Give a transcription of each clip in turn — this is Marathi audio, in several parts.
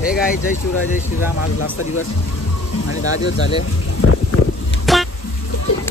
हे काय जय शिवराय जय श्रीराम. आज लास्टचा दिवस आणि 10 दिवस झाले.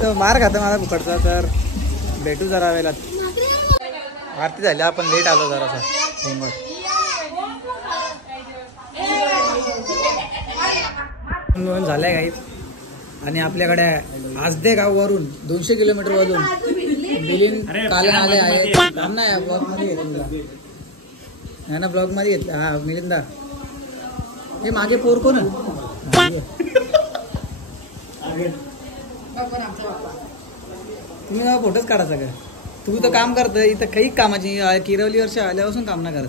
तर मार खाता मला फुकटचा. तर भेटू जरा वेळेला. आरती झाली आपण लेट आलो जरासा झालंय काही. आणि आपल्याकडे आजदे गाववरून 200 किलोमीटर वरून मिलिंद कालन आले आहे. ब्लॉग मध्ये घेतला ना, ब्लॉग मध्ये घेतला. हा मिलिंदा हे मागे पोर कोण तुम्ही फोटोच काढायचा का? तुम्ही तर काम करत इथं काही कामाची. किरवली वर्ष आल्यापासून काम ना करत.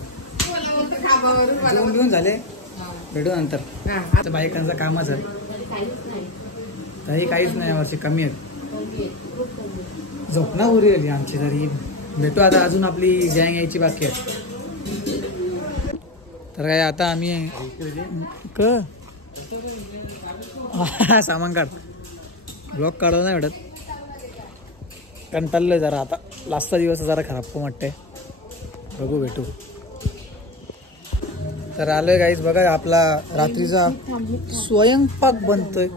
घेऊन झाले भेटू नंतर. बायकांचं कामच आहे. काहीच नाही वर्षी कमी आहेत. झोपणा उरी आली आमची. तरी भेटू आता. अजून आपली गँग यायची बाकी आहे. तर काय आता आम्ही सामान काढ. ब्लॉग काढायला नाही भेटत. कंटाळलोय जरा आता. लास्टचा दिवस जरा खराब पण वाटतंय. बघू भेटू. तर आलोय गाईज. बघा आपला रात्रीचा स्वयंपाक बनतोय.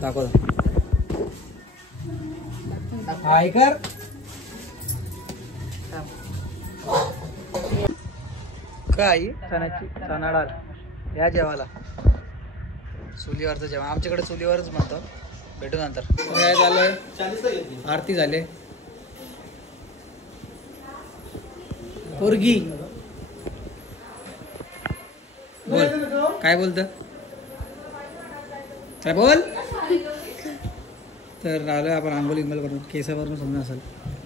दाखव ऐकर काय चणा डाळ या जेवायला. चुलीवरचं जेवण आमच्याकडे चुलीवरच म्हणतो. भेटू नंतर. काय झालंय आरती झाले. पोरगी बोल काय बोलत काय बोल. तर आलोय आपण आंघोळ इंगोल करून. केसावरून समजा असेल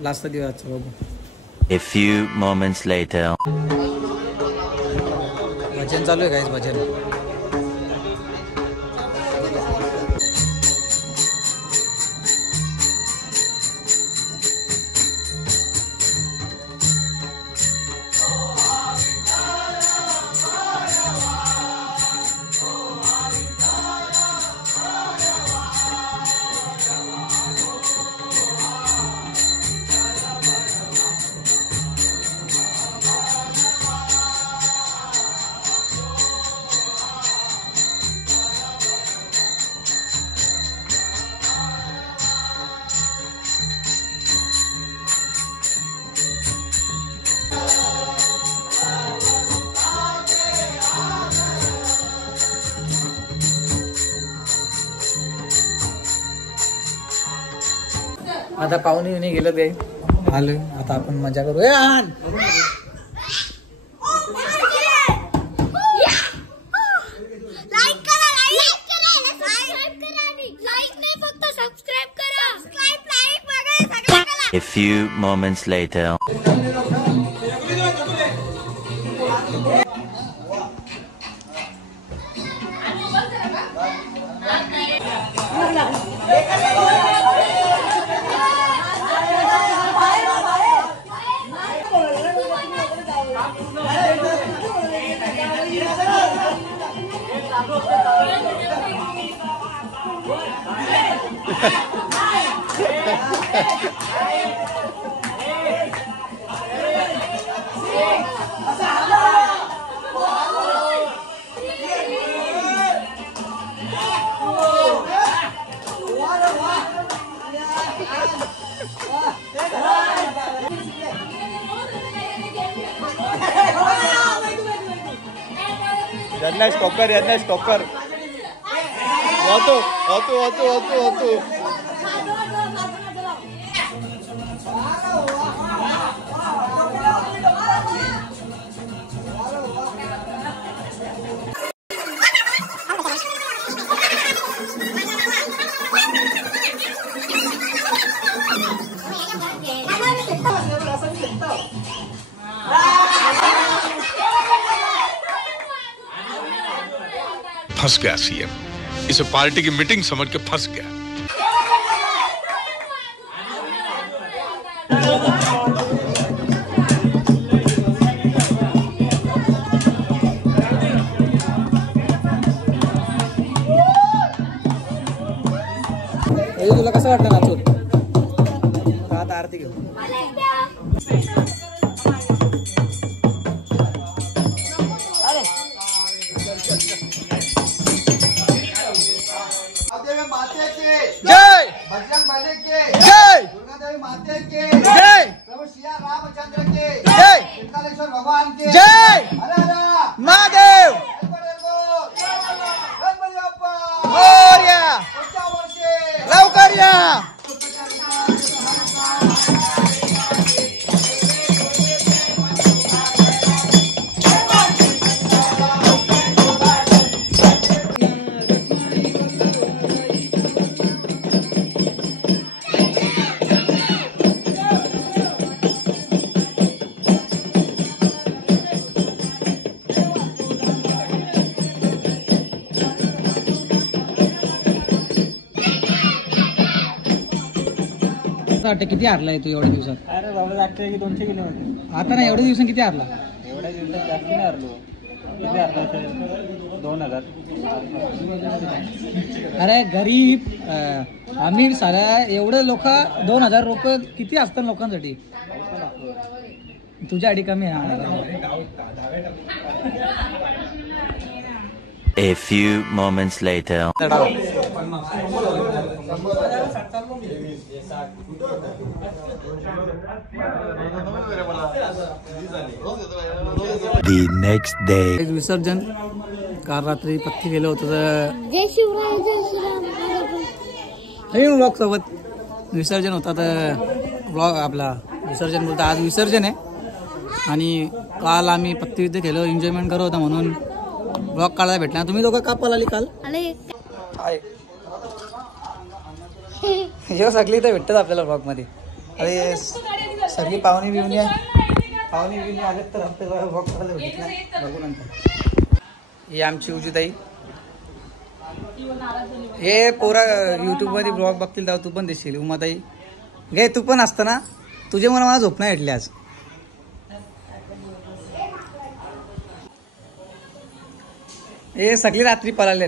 लास्ट दिवस. बघू. A few moments later. भजन चालू आहे गाईस. भजन आता पाहुणे येऊन गेलं ते. आलोय आता आपण मजा करू. A few moments later. यांना स्टॉकर होतो. फंस गया सीएम. इसे पार्टी की मीटिंग समझ के फंस गया. तुला कसं वाटलं नाचून? आता आरती घेऊ. महादेव मोरया लवकर या. किती हारलाय तू एवढ्या दिवसात? अरे बाबा लागतंय की 200 किलोमीटर. आता नाही, एवढ्या दिवसांनी किती हारला? एवढ्या दिवसात जास्त नाही हरलो. किती हरला असेल? 2000. अरे गरीब अमीर साला एवढे लोक 2000 रुपये किती असतात लोकांसाठी? तुझ्यासाठी कमी आहे. A few moments later. The next day. विसर्जन काल रात्री पत्ती गेलं होतं तर जय शिवराय जय श्रीराम. ब्लॉग सोबत विसर्जन होता तर ब्लॉग आपला विसर्जन बोलता आज विसर्जन आहे आणि काल आम्ही पत्ती विद्या केलं एन्जॉयमेंट करत होता म्हणून ब्लॉग काढायला भेटला. तुम्ही लोक का पळाली काल? हे सगळी तर भेटतात आपल्याला ब्लॉग मध्ये. अरे सगळी पाहुणी बिवणी आलेत तर आपल्याला ब्लॉग करायला भेटला बघू नंतर. ही आमची उजिताई. हे पोरा युट्यूब मध्ये ब्लॉग बघतील तेव्हा तू पण दिसशील. उमाताई घे तू पण असतं ना, तुझे मला झोप नाही भेटली आज. हे सगळी रात्री पळाले.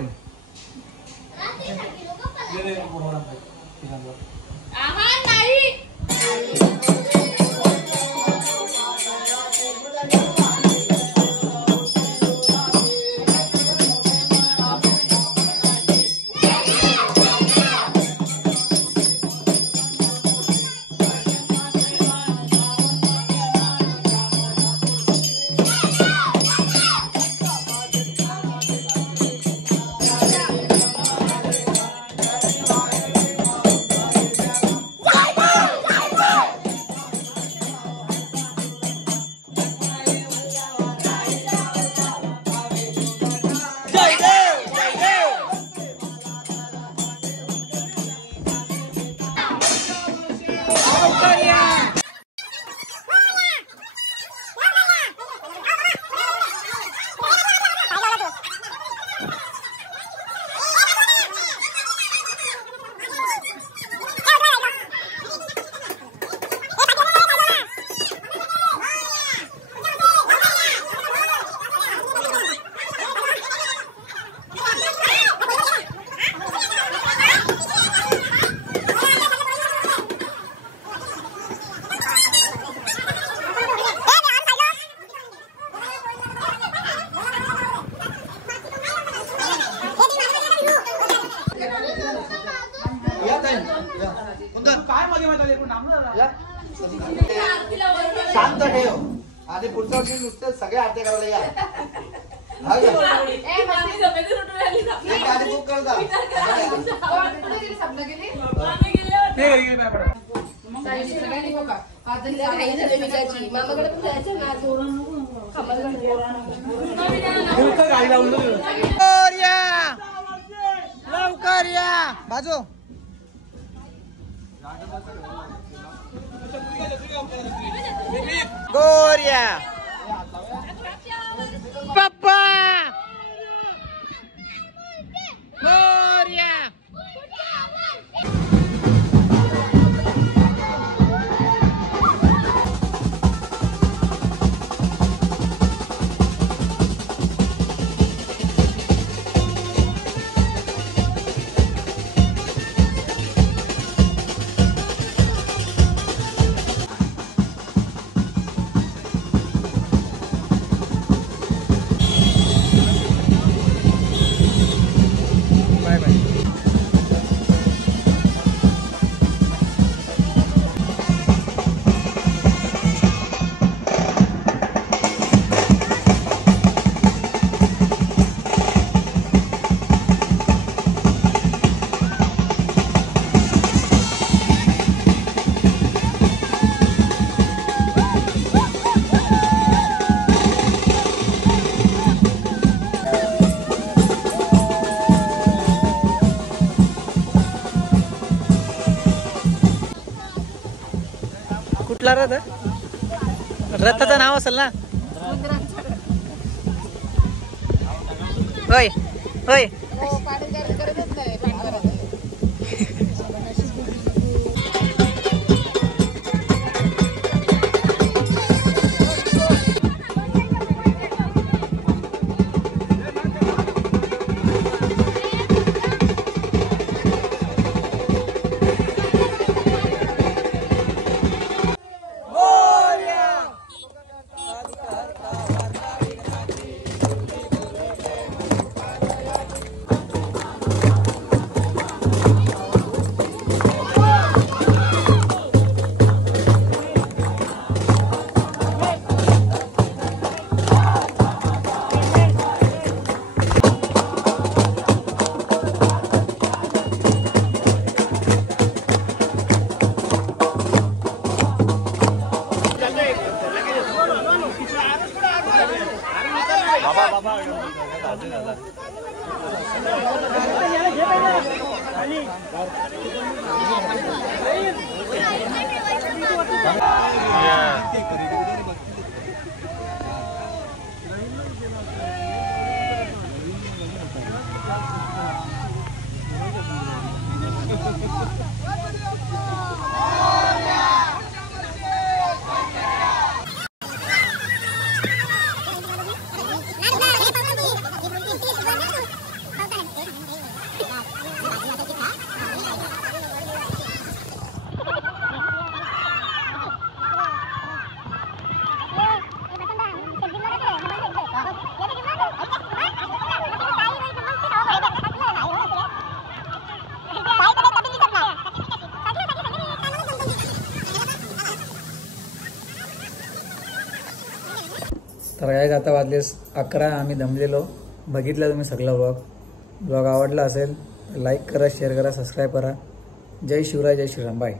शांत ठेव आधी पुढच्या वर्षी नुसतं सगळे आरती करायला या. गाडी बुक करता लवकर या बाजू. गोरिया पप्पा गोरिया. कुठला रथ? रथाचं नाव असेल ना? होय होय. तर काय आता वाजले 11. आम्ही दमलेलो. बघितलं तुम्ही सगळं ब्लॉग आवडला असेल तर लाईक करा, शेअर करा, सबस्क्राईब करा. जय शिवराय, जय श्रीराम. बाय.